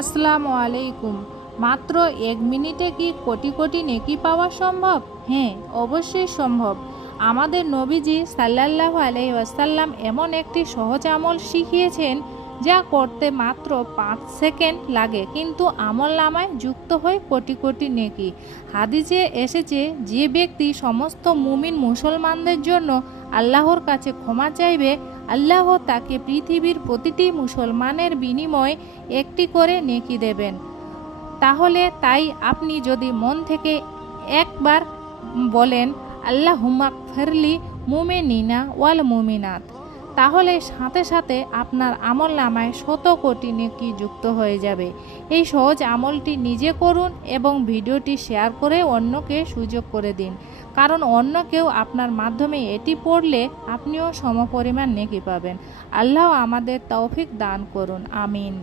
আসসালামু আলাইকুম। মাত্র 1 মিনিটে কি কোটি কোটি নেকি পাওয়া সম্ভব? হ্যাঁ, অবশ্যই সম্ভব। আমাদের নবীজি সাল্লাল্লাহু আলাইহি ওয়াসাল্লাম এমন একটি সহজ আমল শিখিয়েছেন যা করতে মাত্র 5 সেকেন্ড লাগে, কিন্তু আমল নামায় যুক্ত হয় কোটি কোটি নেকি। হাদিসে এসেছে, যে ব্যক্তি সমস্ত মুমিন মুসলমানদের জন্য আল্লাহর কাছে ক্ষমা চাইবে, আল্লাহ তাকে পৃথিবীর প্রতিটি মুসলমানের বিনিময়ে একটি করে নেকি দেবেন। তাহলে তাই আপনি যদি মন থেকে একবার বলেন আল্লাহুম্মা গফিরলি মুমিনিনা ওয়াল মুমিনাত, তাহলে সাথে সাথে আপনার আমল নামায় 100 কোটি নেকি যুক্ত হয়ে যাবে। এই সহজ আমলটি নিজে করুন এবং ভিডিওটি শেয়ার করে অন্যকে সুযোগ করে দিন, কারণ অন্য কেউ আপনার মাধ্যমে এটি পড়লে আপনিও সমপরিমাণ নেকি পাবেন। আল্লাহ আমাদের তৌফিক দান করুন, আমিন।